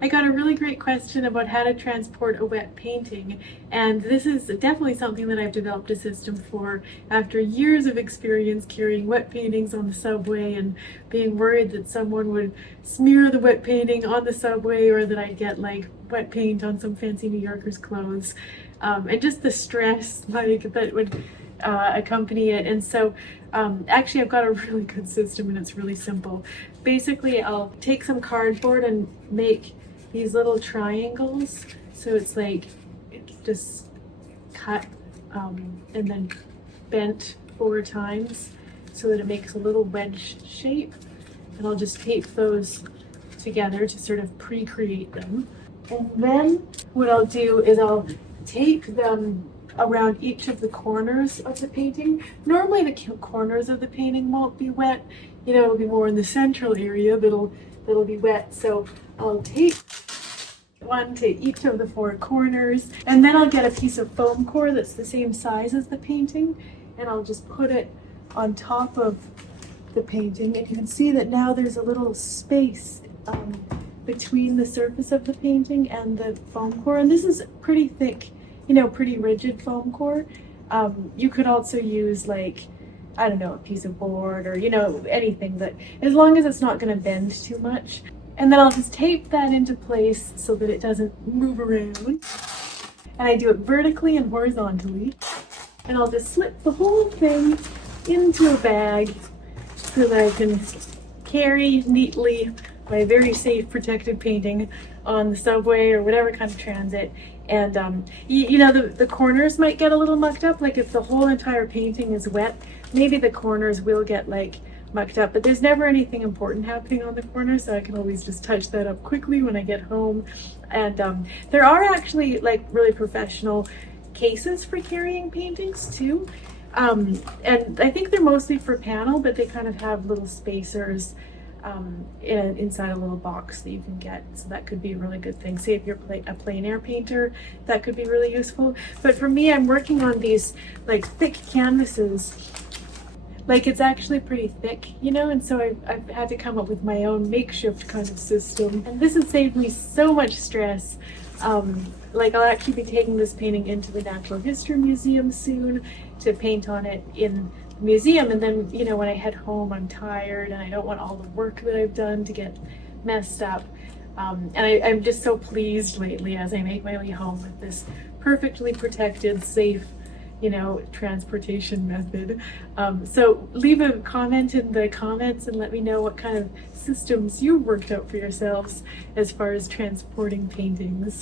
I got a really great question about how to transport a wet painting, and this is definitely something that I've developed a system for after years of experience carrying wet paintings on the subway and being worried that someone would smear the wet painting on the subway or that I'd get like wet paint on some fancy New Yorker's clothes, and just the stress like that would accompany it. And so actually I've got a really good system and it's really simple. Basically I'll take some cardboard and make these little triangles, so it's like it's just cut and then bent 4 times so that it makes a little wedge shape, and I'll just tape those together to sort of pre-create them. And then what I'll do is I'll tape them around each of the corners of the painting. Normally the corners of the painting won't be wet, you know, it'll be more in the central area that'll be wet. So I'll tape one to each of the 4 corners, and then I'll get a piece of foam core that's the same size as the painting, and I'll just put it on top of the painting, and you can see that now there's a little space between the surface of the painting and the foam core, and this is pretty thick, you know, pretty rigid foam core. You could also use, like, I don't know, a piece of board or, you know, anything, that as long as it's not going to bend too much. And then I'll just tape that into place so that it doesn't move around. And I do it vertically and horizontally. And I'll just slip the whole thing into a bag so that I can carry neatly my very safe protected painting on the subway or whatever kind of transit. And you know, the corners might get a little mucked up. Like if the whole entire painting is wet, maybe the corners will get like mucked up, but there's never anything important happening on the corner, so I can always just touch that up quickly when I get home. And there are actually like really professional cases for carrying paintings too, and I think they're mostly for panel, but they kind of have little spacers inside a little box that you can get, so that could be a really good thing. Say if you're a plein air painter, that could be really useful. But for me, I'm working on these like thick canvases. Like it's actually pretty thick, you know, and so I've had to come up with my own makeshift kind of system. And this has saved me so much stress. Like I'll actually be taking this painting into the Natural History Museum soon to paint on it in the museum. And then, you know, when I head home, I'm tired and I don't want all the work that I've done to get messed up. And I'm just so pleased lately as I make my way home with this perfectly protected, safe, you know, transportation method. So leave a comment in the comments and let me know what kind of systems you've worked out for yourselves as far as transporting paintings.